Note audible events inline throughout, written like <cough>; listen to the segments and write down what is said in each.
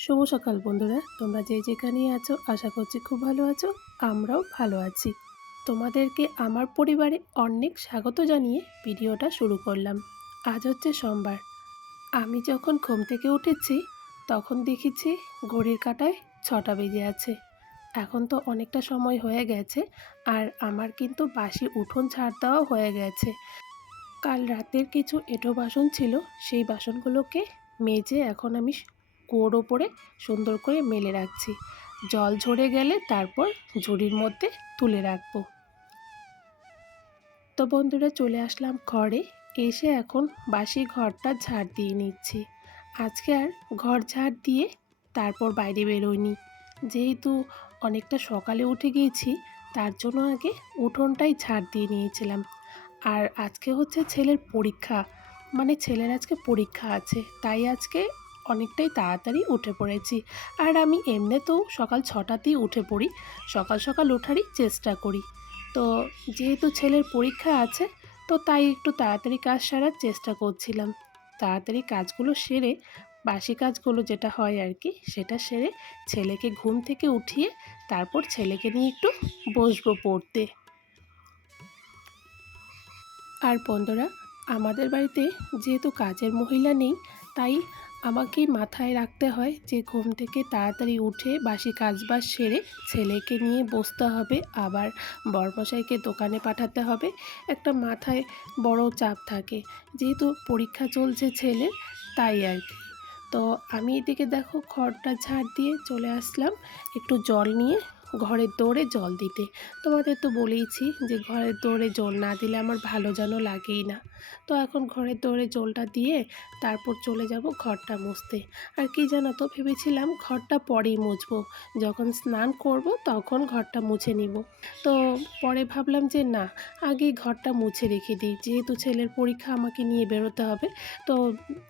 শুভ সকাল বন্ধুরা। তোমরা যে যেখানেই আছো, আশা করছি খুব ভালো আছো। আমরাও ভালো আছি। তোমাদেরকে আমার পরিবারে অনেক স্বাগত জানিয়ে ভিডিওটা শুরু করলাম। আজ হচ্ছে সোমবার। আমি যখন ঘুম থেকে উঠেছি, তখন দেখেছি ঘড়ির কাঁটায় ছটা বেজে আছে। এখন তো অনেকটা সময় হয়ে গেছে আর আমার কিন্তু বাসি উঠোন ছাড় দেওয়া হয়ে গেছে। কাল রাতের কিছু এঁটো বাসন ছিল, সেই বাসনগুলোকে মেজে এখন আমি কুয়োর ওপরে সুন্দর করে মেলে রাখছি। জল ঝরে গেলে তারপর ঝুড়ির মধ্যে তুলে রাখব। তো বন্ধুরা, চলে আসলাম ঘরে। এসে এখন বাসি ঘরটা ঝাড় দিয়ে নিচ্ছি। আজকে আর ঘর ঝাড় দিয়ে তারপর বাইরে বেরোয়নি যেহেতু অনেকটা সকালে উঠে গিয়েছি, তার জন্য আগে উঠোনটাই ঝাড় দিয়ে নিয়েছিলাম। আর আজকে হচ্ছে ছেলের পরীক্ষা। মানে ছেলের আজকে পরীক্ষা আছে। তাই আজকে অনেকটাই তাড়াতাড়ি উঠে পড়েছি। আর আমি এমনিতেও সকাল ছটাতেই উঠে পড়ি, সকাল সকাল ওঠারই চেষ্টা করি। তো যেহেতু ছেলের পরীক্ষা আছে, তো তাই একটু তাড়াতাড়ি কাজ সারার চেষ্টা করছিলাম। তাড়াতাড়ি কাজগুলো সেরে, বাসি কাজগুলো যেটা হয় আর কি, সেটা সেরে ছেলেকে ঘুম থেকে উঠিয়ে তারপর ছেলেকে নিয়ে একটু বসবো পড়তে। আর বন্ধুরা, আমাদের বাড়িতে যেহেতু কাজের মহিলা নেই, তাই আমাকেই মাথায় রাখতে হয় যে ঘুম থেকে তাড়াতাড়ি উঠে বাসি কাজবাজ সেরে ছেলেকে নিয়ে বসতে হবে, আবার বরমশাইকে দোকানে পাঠাতে হবে। একটা মাথায় বড় চাপ থাকে। যেহেতু পরীক্ষা চলছে ছেলের, তাই আর কি। তো আমি এদিকে দেখো খড়টা ঝাড় দিয়ে চলে আসলাম। একটু জল নিয়ে ঘরের দৌড়ে জল দিতে। তোমাদের তো বলেইছি যে ঘরের দৌড়ে জল না দিলে আমার ভালো যেন লাগেই না। তো এখন ঘরের দৌড়ে জলটা দিয়ে তারপর চলে যাব ঘরটা মুছতে। আর কি জানো তো, ভেবেছিলাম ঘরটা পরেই মুছবো। যখন স্নান করব তখন ঘরটা মুছে নিব। তো পরে ভাবলাম যে না আগেই ঘরটা মুছে রেখে দিই। যেহেতু ছেলের পরীক্ষা আমাকে নিয়ে বেরোতে হবে, তো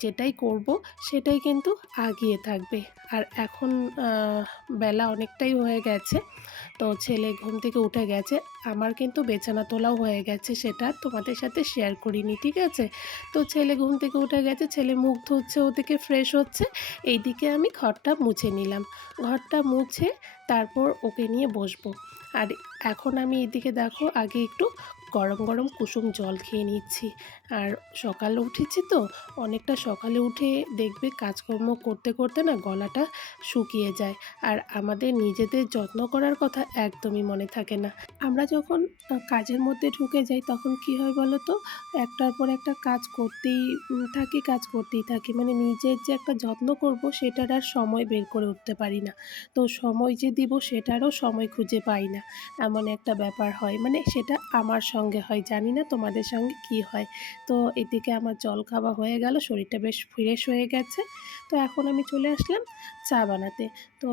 যেটাই করব সেটাই কিন্তু আগিয়ে থাকবে। আর এখন বেলা অনেকটাই হয়ে গেছে। তো ছেলে ঘুম থেকে উঠে গেছে। আমার কিন্তু বেছানা তোলাও হয়ে গেছে, সেটা তোমাদের সাথে শেয়ার করিনি, ঠিক আছে? তো ছেলে ঘুম থেকে উঠে গেছে, ছেলে মুখ ধুচ্ছে, ওদিকে ফ্রেশ হচ্ছে। এইদিকে আমি ঘরটা মুছে নিলাম। ঘরটা মুছে তারপর ওকে নিয়ে বসবো। আর এখন আমি এদিকে দেখো, আগে একটু গরম গরম কুসুম জল খেয়ে নিচ্ছি। আর সকালে উঠেছি তো, অনেকটা সকালে উঠে দেখবে কাজকর্ম করতে করতে না গলাটা শুকিয়ে যায়। আর আমাদের নিজেদের যত্ন করার কথা একদমই মনে থাকে না। আমরা যখন কাজের মধ্যে ঢুকে যাই তখন কি হয় বলো তো, একটার পর একটা কাজ করতেই থাকি, কাজ করতেই থাকি। মানে নিজের যে একটা যত্ন করব সেটার আর সময় বের করে উঠতে পারি না। তো সময় যে দিব সেটারও সময় খুঁজে পাই না। এমন একটা ব্যাপার হয়। মানে সেটা আমার সঙ্গে হয়, জানি না তোমাদের সঙ্গে কি হয়। তো এদিকে আমার জল খাওয়া হয়ে গেল, শরীরটা বেশ ফ্রেশ হয়ে গেছে। তো এখন আমি চলে আসলাম চা বানাতে। তো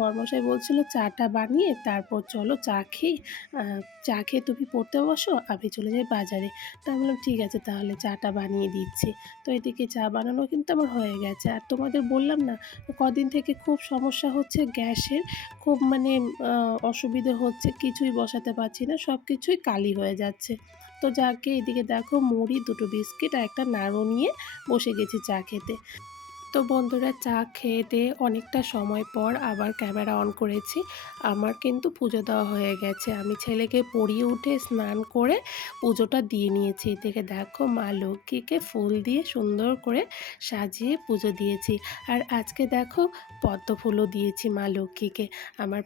বর্মশাই বলছিল, চাটা বানিয়ে তারপর চলো চা খেয়ে চা খেয়ে তুমি পড়তে বসো, আমি চলে যাই বাজারে। তা বললাম, ঠিক আছে, তাহলে চাটা বানিয়ে দিচ্ছি। তো এদিকে চা বানানো কিন্তু আমার হয়ে গেছে। আর তোমাদের বললাম না, কদিন থেকে খুব সমস্যা হচ্ছে গ্যাসের, খুব মানে অসুবিধে হচ্ছে, কিছুই বসাতে পারছি না সব কিছুই কালি হয়ে যাচ্ছে। তো যাকে এদিকে দেখো, মুড়ি, দুটো বিস্কিট আর একটা নাড়ু নিয়ে বসে গেছি চা খেতে। তো বন্ধুরা চা খেয়ে দিয়ে অনেকটা সময় পর আবার ক্যামেরা অন করেছি। আমার কিন্তু পুজো দেওয়া হয়ে গেছে। আমি ছেলেকে পড়িয়ে উঠে স্নান করে পুজোটা দিয়ে নিয়েছি। দেখে দেখো মা লক্ষ্মীকে ফুল দিয়ে সুন্দর করে সাজিয়ে পুজো দিয়েছি। আর আজকে দেখো পদ্ম ফুলও দিয়েছি মা লক্ষ্মীকে। আমার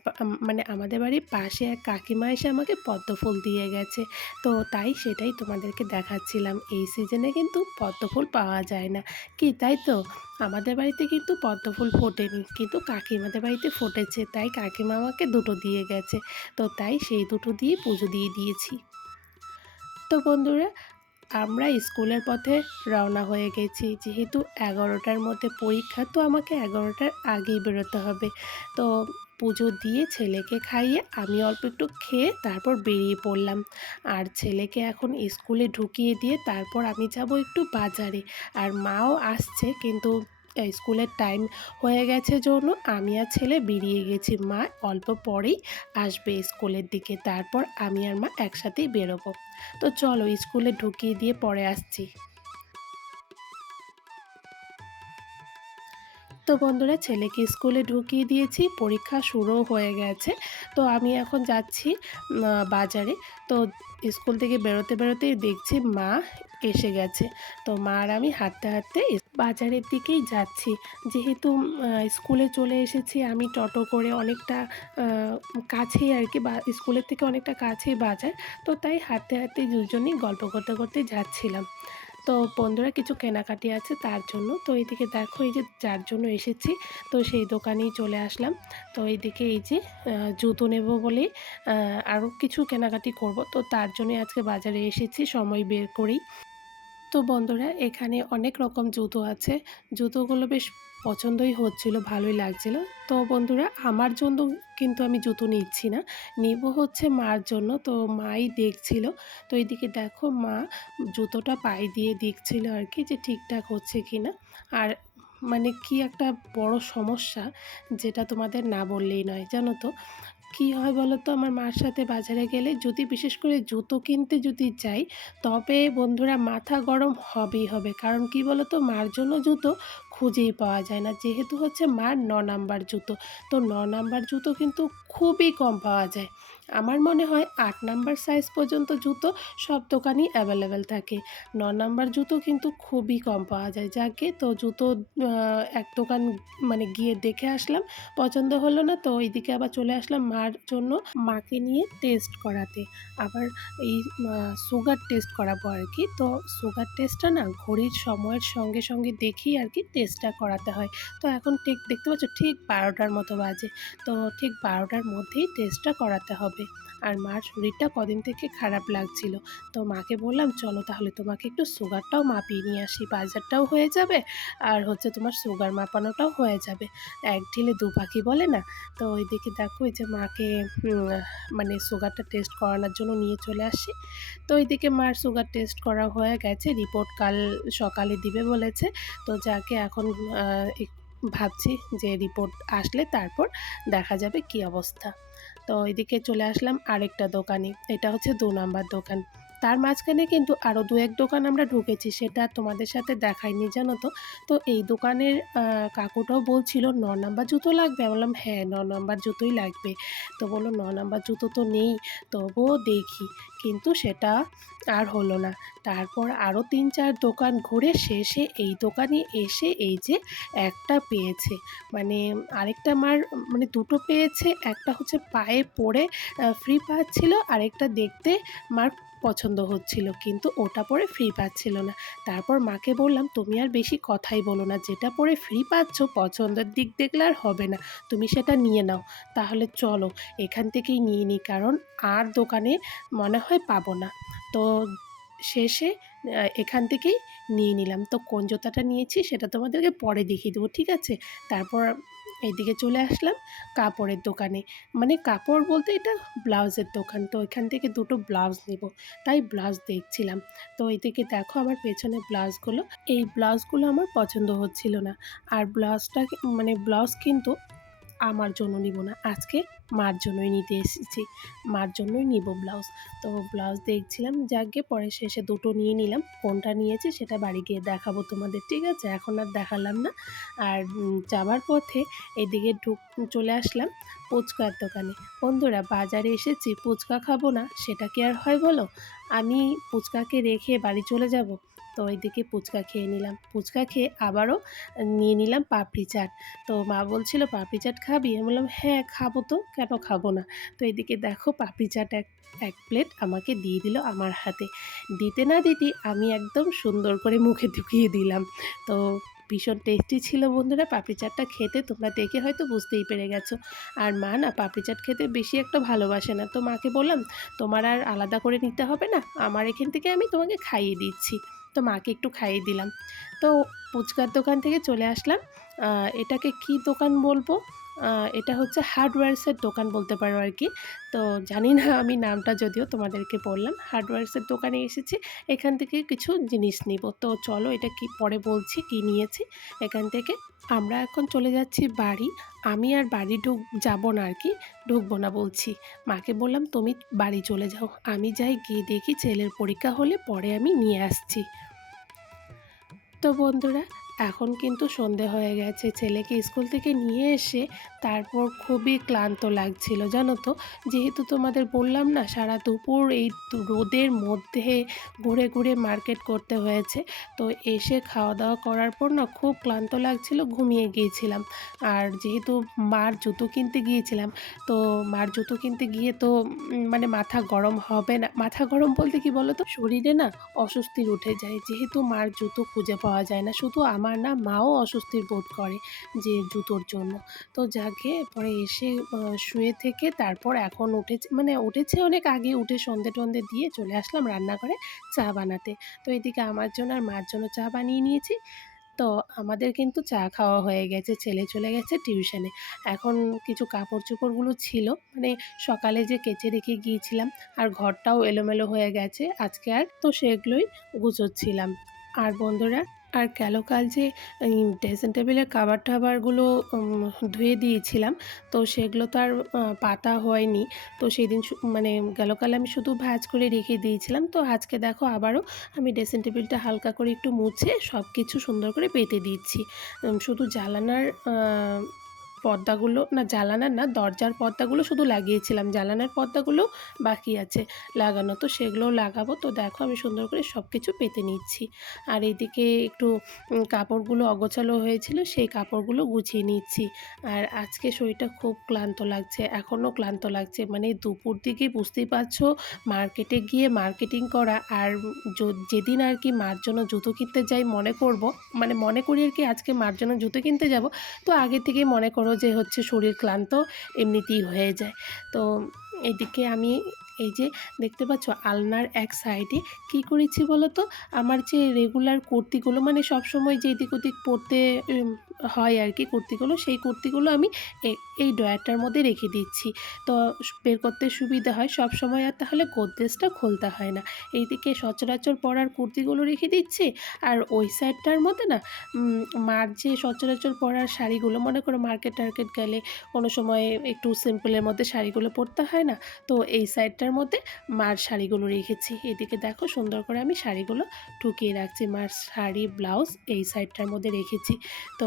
মানে আমাদের বাড়ির পাশে এক কাকিমা এসে আমাকে পদ্ম ফুল দিয়ে গেছে। তো তাই সেটাই তোমাদেরকে দেখাচ্ছিলাম। এই সিজনে কিন্তু পদ্ম ফুল পাওয়া যায় না। কি তাই তো? আমাদের বাড়িতে কিন্তু পদ্ম ফুল ফোটেনি কিন্তু কাকিমাদের বাড়িতে ফোটেছে, তাই কাকিমা আমাকে দুটো দিয়ে গেছে। তো তাই সেই দুটো দিয়ে পুজো দিয়ে দিয়েছি। তো বন্ধুরা, আমরা স্কুলের পথে রওনা হয়ে গেছি। যেহেতু এগারোটার মধ্যে পরীক্ষা, তো আমাকে এগারোটার আগেই বেরোতে হবে। তো পুজো দিয়ে ছেলেকে খাইয়ে আমি অল্প একটু খেয়ে তারপর বেরিয়ে পড়লাম। আর ছেলেকে এখন স্কুলে ঢুকিয়ে দিয়ে তারপর আমি যাব একটু বাজারে। আর মাও আসছে, কিন্তু স্কুলের টাইম হয়ে গেছে জন্য আমি আর ছেলে বেরিয়ে গেছি। মা অল্প পরেই আসবে স্কুলের দিকে, তারপর আমি আর মা একসাথেই বেরোবো। তো চলো স্কুলে ঢুকিয়ে দিয়ে পরে আসছি। তো বন্ধুরা, ছেলেকে স্কুলে ঢুকিয়ে দিয়েছি, পরীক্ষা শুরু হয়ে গেছে। তো আমি এখন যাচ্ছি বাজারে। তো স্কুল থেকে বেরোতে বেরোতেই দেখছি মা এসে গেছে। তো মা আর আমি হাঁটতে হাঁটতে বাজারের দিকেই যাচ্ছি। যেহেতু স্কুলে চলে এসেছি, আমি টোটো করে অনেকটা কাছেই আর কি, বা, স্কুলের থেকে অনেকটা কাছেই বাজার। তো তাই হাঁটতে হাঁটতে দুজনেই গল্প করতে করতে যাচ্ছিলাম। তো বন্ধুরা, কিছু কেনাকাটি আছে তার জন্য। তো এইদিকে দেখো, এই যে যার জন্য এসেছি, তো সেই দোকানেই চলে আসলাম। তো এইদিকে এই যে জুতো নেব বলে আরও কিছু কেনাকাটি করব। তো তার জন্য আজকে বাজারে এসেছি, সময় বের করেই। তো বন্ধুরা, এখানে অনেক রকম জুতো আছে। জুতোগুলো বেশ পছন্দই হচ্ছিল, ভালোই লাগছিল। তো বন্ধুরা, আমার জন্য কিন্তু আমি জুতো নিচ্ছি না। নিব হচ্ছে মার জন্য, তো মাই দেখছিল। তো এইদিকে দেখো, মা জুতোটা পায়ে দিয়ে দেখছিল আর কি যে ঠিকঠাক হচ্ছে কি না আর মানে কি একটা বড় সমস্যা, যেটা তোমাদের না বললেই নয়, জানো তো? কী হয় বলো তো আমার মার সাথে বাজারে গেলে যদি বিশেষ করে জুতো কিনতে যদি যাই, তবে বন্ধুরা মাথা গরম হবেই হবে। কারণ কি বলো তো মার জন্য জুতো খুঁজেই পাওয়া যায় না। যেহেতু হচ্ছে মার ন নাম্বার জুতো। তো ন নাম্বার জুতো কিন্তু খুবই কম পাওয়া যায়। আমার মনে হয় আট নাম্বার সাইজ পর্যন্ত জুতো সব দোকানই অ্যাভেলেবেল থাকে। ন নাম্বার জুতো কিন্তু খুবই কম পাওয়া যায়। যাকে তো জুতো এক দোকান মানে গিয়ে দেখে আসলাম, পছন্দ হলো না, তো ওইদিকে আবার চলে আসলাম মার জন্য মাকে নিয়ে টেস্ট করাতে। আবার এই সুগার টেস্ট করাবো আর কি। তো সুগার টেস্টটা না ঘড়ির সময়ের সঙ্গে সঙ্গে দেখি আর কি টেস্টটা করাতে হয়। তো এখন ঠিক, দেখতে পাচ্ছ ঠিক বারোটার মতো বাজে। তো ঠিক বারোটার মধ্যেই টেস্টটা করাতে হবে। আর মার শরীরটা কদিন থেকে খারাপ লাগছিল। তো মাকে বললাম, চলো তাহলে তোমাকে একটু সুগারটাও মাপিয়ে নিয়ে আসি। বাজারটাও হয়ে যাবে আর হচ্ছে তোমার সুগার মাপানোটাও হয়ে যাবে। এক ঢিলে দু পাখি বলে না? তো ওইদিকে দেখো যে মাকে মানে সুগারটা টেস্ট করানোর জন্য নিয়ে চলে আসি। তো ওইদিকে মার সুগার টেস্ট করা হয়ে গেছে। রিপোর্ট কাল সকালে দিবে বলেছে। তো যাকে এখন ভাবছি যে রিপোর্ট আসলে তারপর দেখা যাবে কি অবস্থা। তো এদিকে চলে আসলাম আরেকটা দোকানে। এটা হচ্ছে দু নাম্বার দোকান। তার মাঝখানে কিন্তু আরও দু এক দোকান আমরা ঢুকেছি, সেটা তোমাদের সাথে দেখাইনি, জানো তো? তো এই দোকানের কাকুটাও বলছিল, ন নাম্বার জুতো লাগবে? আমি বললাম হ্যাঁ ন নাম্বার জুতোই লাগবে। তো বলল, ন নাম্বার জুতো তো নেই। তবুও দেখি, কিন্তু সেটা আর হলো না। তারপর আরও তিন চার দোকান ঘুরে শেষে এই দোকানে এসে এই যে একটা পেয়েছে। মানে আরেকটা মার মানে দুটো পেয়েছে, একটা হচ্ছে পায়ে পরে ফ্রি পাচ্ছিল আরেকটা দেখতে মার পছন্দ হচ্ছিল, কিন্তু ওটা পরে ফ্রি পাচ্ছিল না। তারপর মাকে বললাম, তুমি আর বেশি কথাই বলো না, যেটা পরে ফ্রি পাচ্ছ, পছন্দের দিক দেখলে আর হবে না, তুমি সেটা নিয়ে নাও। তাহলে চলো, এখান থেকেই নিয়ে নিই কারণ আর দোকানে মনে হয় পাবো না। তো শেষে এখান থেকেই নিয়ে নিলাম। তো কোন জুতাটা নিয়েছি, সেটা তোমাদেরকে পরে দেখিয়ে দেবো, ঠিক আছে? তারপর এইদিকে চলে আসলাম কাপড়ের দোকানে। মানে কাপড় বলতে এটা ব্লাউজের দোকান। তো এখান থেকে দুটো ব্লাউজ নেব। তাই ব্লাউজ দেখছিলাম। তো এইদিকে দেখো আমার পেছনে ব্লাউজগুলো। এই ব্লাউজগুলো আমার পছন্দ হচ্ছিল না। আর ব্লাউজটা মানে ব্লাউজ কিন্তু আমার জন্য নিব না। আজকে মার জন্যই নিতে এসেছি। মার জন্যই নিব ব্লাউজ। তো ব্লাউজ দেখছিলাম, যাকে পরে শেষে দুটো নিয়ে নিলাম। কোনটা নিয়েছি সেটা বাড়ি গিয়ে দেখাবো তোমাদের, ঠিক আছে? এখন আর দেখালাম না। আর যাবার পথে এদিকে ঢুক, চলে আসলাম ফুচকার দোকানে। বন্ধুরা, বাজারে এসেছি ফুচকা খাব না, সেটা কি আর হয় বলো? আমি ফুচকাকে রেখে বাড়ি চলে যাব। তো এইদিকে ফুচকা খেয়ে নিলাম। ফুচকা খেয়ে আবারও নিয়ে নিলাম পাপড়ি চাট। তো মা বলছিল, পাপড়ি চাট খাবি? আমি বললাম হ্যাঁ খাব তো। কেন খাব না? তো এদিকে দেখো পাপড়ি চাট এক এক প্লেট আমাকে দিয়ে দিল আমার হাতে। দিতে না দিতে আমি একদম সুন্দর করে মুখে ঢুকিয়ে দিলাম। তো ভীষণ টেস্টি ছিল বন্ধুরা পাপড়ি চাটটা খেতে। তোমরা দেখে হয়তো বুঝতেই পেরে গেছো। আর মা না পাপড়ি চাট খেতে বেশি একটা ভালোবাসে না। তো মাকে বললাম, তোমার আর আলাদা করে নিতে হবে না। আমার এখান থেকে আমি তোমাকে খাইয়ে দিচ্ছি। তো মাকে একটু খাইয়ে দিলাম। তো ফুচকার দোকান থেকে চলে আসলাম। এটাকে কি দোকান বলব? এটা হচ্ছে হার্ডওয়্যারসের দোকান বলতে পারো আর কি। তো জানি না <laughs> আমি নামটা যদিও তোমাদেরকে বললাম, হার্ডওয়্যারসের দোকানে এসেছি, এখান থেকে কিছু জিনিস নিব। তো চলো এটা কি পরে বলছি, কি নিয়েছি? এখান থেকে আমরা এখন চলে যাচ্ছি বাড়ি। আমি আর বাড়ি ঢুক, যাব না আর কি, ঢুকবো না বলছি। মাকে বললাম, তুমি বাড়ি চলে যাও। আমি যাই গিয়ে দেখি ছেলের পরীক্ষা হলে পরে আমি নিয়ে আসছি। তো বন্ধুরা এখন কিন্তু সন্ধে হয়ে গেছে। ছেলেকে স্কুল থেকে নিয়ে এসে তারপর খুবই ক্লান্ত লাগছিল, জানো তো? যেহেতু তোমাদের বললাম না, সারা দুপুর এই রোদের মধ্যে ঘুরে ঘুরে মার্কেট করতে হয়েছে। তো এসে খাওয়া দাওয়া করার পর না খুব ক্লান্ত লাগছিল, ঘুমিয়ে গিয়েছিলাম। আর যেহেতু মার জুতো কিনতে গিয়েছিলাম, তো মার জুতো কিনতে গিয়ে তো মানে মাথা গরম হবে না। মাথা গরম বলতে কি বলো তো? শরীরে না অস্বস্তির উঠে যায়। যেহেতু মার জুতো খুঁজে পাওয়া যায় না, শুধু আমার না মাও অস্বস্তির বোধ করে যে জুতোর জন্য। তো যাকে পরে এসে শুয়ে থেকে তারপর এখন উঠেছে মানে উঠেছে অনেক আগে, উঠে সন্ধে টন্ধে দিয়ে চলে আসলাম রান্নাঘরে চা বানাতে। তো এদিকে আমার জন্য আর মার জন্য চা বানিয়ে নিয়েছি। তো আমাদের কিন্তু চা খাওয়া হয়ে গেছে, ছেলে চলে গেছে টিউশনে। এখন কিছু কাপড় চোপড়গুলো ছিল মানে সকালে যে কেচে রেখে গিয়েছিলাম আর ঘরটাও এলোমেলো হয়ে গেছে, আজকে আর তো সেগুলোই গুছোচ্ছিলাম। আর বন্ধুরা আর কাল যে ড্রেসিং টেবিলের কাবার টাবারগুলো ধুয়ে দিয়েছিলাম, তো সেগুলো তো আর পাতা হয়নি। তো সেই দিন মানে গেল কালে আমি শুধু ভাজ করে রেখে দিয়েছিলাম। তো আজকে দেখো আবারও আমি ড্রেসিং টেবিলটা হালকা করে একটু মুছে সব কিছু সুন্দর করে পেতে দিচ্ছি। শুধু জ্বালানার পর্দাগুলো, না জ্বালানার না, দরজার পর্দাগুলো শুধু লাগিয়েছিলাম। জ্বালানার পর্দাগুলো বাকি আছে লাগানো। তো সেগুলোও লাগাবো। তো দেখো আমি সুন্দর করে সব কিছু পেতে নিচ্ছি। আর এইদিকে একটু কাপড়গুলো অগোছালো হয়েছিল, সেই কাপড়গুলো গুছিয়ে নিচ্ছি। আর আজকে শরীরটা খুব ক্লান্ত লাগছে, এখনও ক্লান্ত লাগছে। মানে দুপুর দিকে বুঝতেই পারছ, মার্কেটে গিয়ে মার্কেটিং করা আর যেদিন আর কি মার জন্য জুতো কিনতে যাই মনে করব মানে মনে করি আর কি আজকে মার জন্য জুতো কিনতে যাব, তো আগে থেকেই মনে করো যে হচ্ছে শরীর ক্লান্ত, এমনিতেই হয়ে যায়। তো এদিকে আমি এই যে দেখতে পাচ্ছ আলনার এক সাইডে কি করেছি বলো তো আমার যে রেগুলার কুর্তিগুলো মানে সবসময় যে এদিক ওদিক পরতে হয় আর কি কুর্তিগুলো, সেই কুর্তিগুলো আমি এই ড্রয়ারটার মধ্যে রেখে দিচ্ছি। তো বের করতে সুবিধা হয়। সব সময় আর তাহলে গোদরেজটা খুলতে হয় না। এইদিকে সচরাচর পরার কুর্তিগুলো রেখে দিচ্ছি। আর ওই সাইডটার মধ্যে না মার যে সচরাচর পরার শাড়িগুলো, মনে করো মার্কেট টার্কেট গেলে কোনো সময় একটু সিম্পলের মধ্যে শাড়িগুলো পরতে হয় না। তো এই সাইডটার মধ্যে মার শাড়িগুলো রেখেছি। এদিকে দেখো সুন্দর করে আমি শাড়িগুলো ঢুকিয়ে রাখছি। মার শাড়ি, ব্লাউজ এই সাইডটার মধ্যে রেখেছি। তো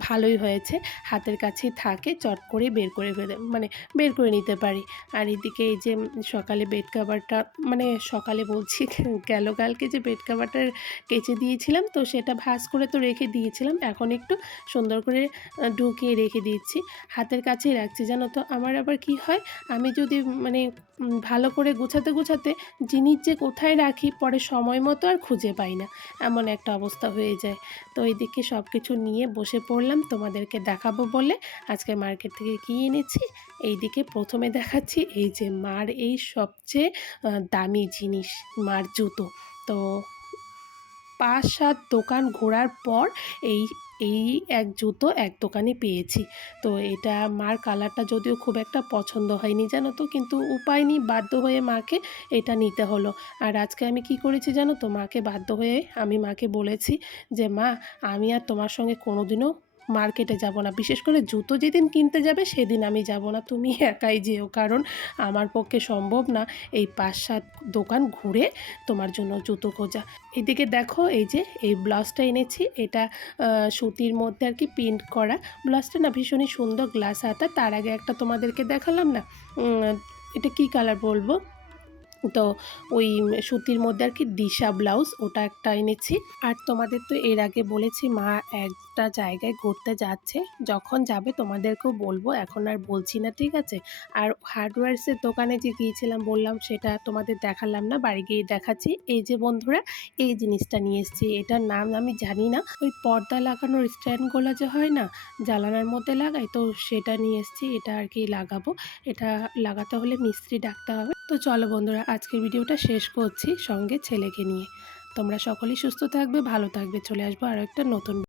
ভালোই হয়েছে। হাতের কাছেই থাকে, চট করে বের করে ফেলে মানে বের করে নিতে পারি। আর এদিকে এই যে সকালে বেড কাভারটা মানে সকালে বলছি <laughs> গেল কালকে যে বেড কাভারটা কেচে দিয়েছিলাম, তো সেটা ভাঁজ করে তো রেখে দিয়েছিলাম। এখন একটু সুন্দর করে ঢুকিয়ে রেখে দিচ্ছি। হাতের কাছেই রাখছি, জানো তো? আমার আবার কি হয়? আমি যদি মানে ভালো করে গোছাতে গোছাতে জিনিস যে কোথায় রাখি, পরে সময় মতো আর খুঁজে পাই না। এমন একটা অবস্থা হয়ে যায়। তো এইদিকে সব কিছু নিয়ে বসে পড়লাম তোমাদেরকে দেখাবো বলে। আজকে মার্কেট থেকে কী এনেছি? এইদিকে প্রথমে দেখাচ্ছি এই যে মার এই সবচেয়ে দামি জিনিস, মার জুতো। তো পাঁচ, সাত দোকান ঘোরার পর এই এই এক জুতো এক দোকানে পেয়েছি। তো এটা মার কালারটা যদিও খুব একটা পছন্দ হয়নি জানো তো, কিন্তু উপায় নেই, বাধ্য হয়ে মাকে এটা নিতে হলো। আর আজকে আমি কি করেছি জানো তো, মাকে বাধ্য হয়ে আমি মাকে বলেছি যে, মা, আমি আর তোমার সঙ্গে কোনোদিনও মার্কেটে যাব না। বিশেষ করে জুতো যেদিন কিনতে যাবে, সেদিন আমি যাব না। তুমি একাই যেও, কারণ আমার পক্ষে সম্ভব না এই পাঁচ সাত দোকান ঘুরে তোমার জন্য জুতো খোঁজা। এদিকে দেখো, এই যে, এই ব্লাউজটা এনেছি। এটা সুতির মধ্যে আর কি প্রিন্ট করা। ব্লাউজটা না ভীষণই সুন্দর গ্লাস হাতা। তার আগে একটা তোমাদেরকে দেখালাম না? এটা কি কালার বলব? তো ওই সুতির মধ্যে আর কি দিশা ব্লাউজ, ওটা একটা এনেছি। আর তোমাদের তো এর আগে বলেছি, মা একটা জায়গায় ঘুরতে যাচ্ছে, যখন যাবে তোমাদেরকেও বলব, এখন আর বলছি না, ঠিক আছে? আর হার্ডওয়্যারসের দোকানে যে গিয়েছিলাম, বললাম সেটা তোমাদের দেখালাম না, বাড়ি গিয়ে দেখাচ্ছি। এই যে বন্ধুরা, এই জিনিসটা নিয়ে এসেছি, এটার নাম আমি জানি না। ওই পর্দা লাগানোর স্ট্যান্ডগুলো যে হয় না, জ্বালানার মধ্যে লাগাই, তো সেটা নিয়ে এসেছি, এটা আর কি লাগাবো। এটা লাগাতে হলে মিস্ত্রি ডাকতে হবে। তো চলো বন্ধুরা, আজকের ভিডিওটা শেষ করছি সঙ্গে ছেলেকে নিয়ে। তোমরা সকলেই সুস্থ থাকবে, ভালো থাকবে, চলে আসব আরও একটা নতুন